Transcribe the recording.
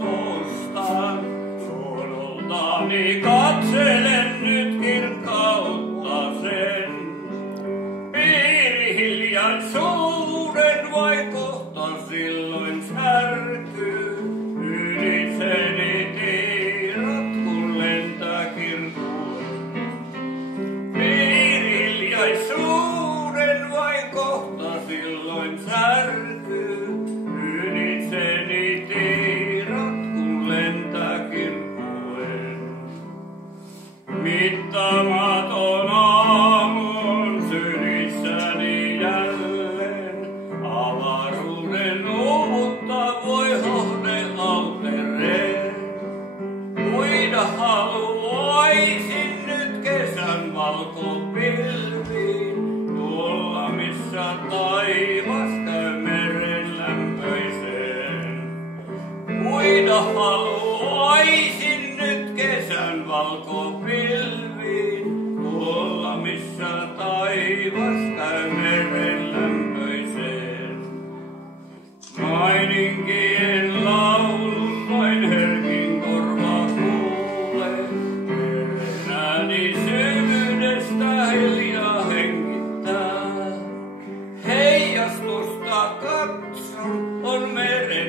tuosta. Luonoltani katselen nyt kirkkautta sen. Hiljaisuuden vai kohta silloin särkyy. Ylitseni tiirat kun lentää kirkkuun. Hiljaisuuden vai kohta silloin särkyy. Ylitseni tiirat kun lentää kirkkuun. Mittaamaton aamun sylissäni jälleen. Avaruuden uutta voi hohde altereen. Uida haluaisin nyt kesän valkopilviin. Tuolla missä taivas käy meren lämpöiseen. Uida haluaisin nyt kesän valkopilviin. Tuolla missä taivas käy meren lämpöiseen. Maininkien laulun vain herkin korva kuulee. Meren ääni syvyydestä hiljaa hengittää. Heijastusta katson on meren